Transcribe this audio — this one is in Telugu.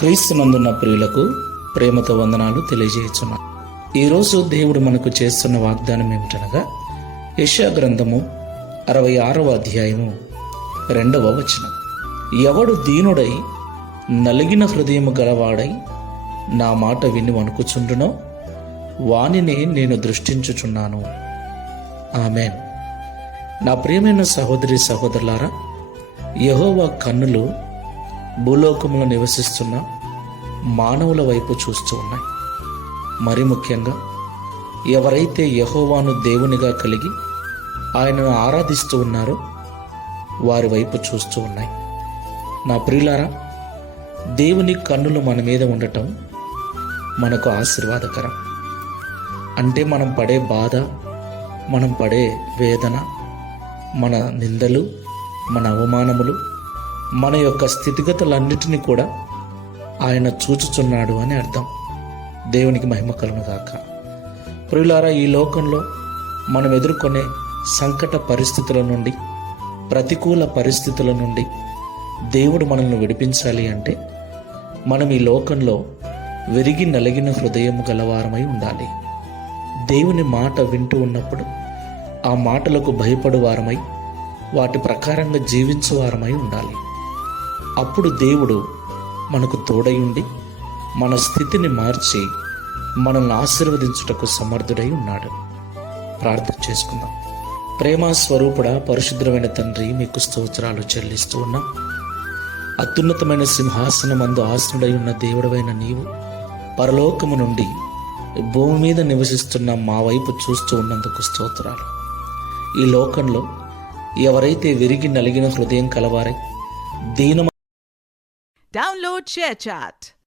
క్రీస్తునందున్న ప్రియులకు ప్రేమతో వందనాలు తెలియజేస్తున్నాను. ఈరోజు దేవుడు మనకు చేస్తున్న వాగ్దానం ఏమిటనగా యెషయా గ్రంథము 66వ అధ్యాయము 2వ వచనం. ఎవడు దీనుడై నలిగిన హృదయము గలవాడై నా మాట విని వణుకుచుండునో వానినే నేను దృష్టించుచున్నాను. ఆమేన్. నా ప్రియమైన సహోదరి సహోదరులారా, యెహోవా కన్నులు భూలోకములో నివసిస్తున్న మానవుల వైపు చూస్తూ ఉన్నాయి. మరి ముఖ్యంగా ఎవరైతే యెహోవాను దేవునిగా కలిగి ఆయనను ఆరాధిస్తూ ఉన్నారో వారి వైపు చూస్తూ ఉన్నాయి. నా ప్రియులారా, దేవుని కన్నులు మన మీద ఉండటం మనకు ఆశీర్వాదకరం. అంటే మనం పడే బాధ, మనం పడే వేదన, మన నిందలు, మన అవమానములు, మన యొక్క స్థితిగతులన్నిటినీ కూడా ఆయన చూచుచున్నాడు అని అర్థం. దేవునికి మహిమ కలుగును గాక. ప్రియులారా, ఈ లోకంలో మనం ఎదుర్కొనే సంకట పరిస్థితుల నుండి, ప్రతికూల పరిస్థితుల నుండి దేవుడు మనల్ని విడిపించాలి అంటే మనం ఈ లోకంలో విరిగి నలిగిన హృదయము గలవారమై ఉండాలి. దేవుని మాట వింటూ ఉన్నప్పుడు ఆ మాటలకు భయపడు వారమై వాటి ప్రకారంగా జీవించు వారమై ఉండాలి. అప్పుడు దేవుడు మనకు తోడై ఉండి మన స్థితిని మార్చి మనల్ని ఆశీర్వదించుటకు సమర్థుడై ఉన్నాడు. ప్రార్థన చేసుకుందాం. ప్రేమ స్వరూపుడా, పరిశుద్ధమైన తండ్రి, మీకు స్తోత్రాలు చెల్లిస్తూ ఉన్నాం. అత్యున్నతమైన సింహాసనమందు ఆసనుడై ఉన్న దేవుడవైన నీవు పరలోకము నుండి భూమి మీద నివసిస్తున్న మా వైపు చూస్తూ ఉన్నందుకు స్తోత్రాలు. ఈ లోకంలో ఎవరైతే విరిగి నలిగిన హృదయం కలవారై దీన Download ShareChat.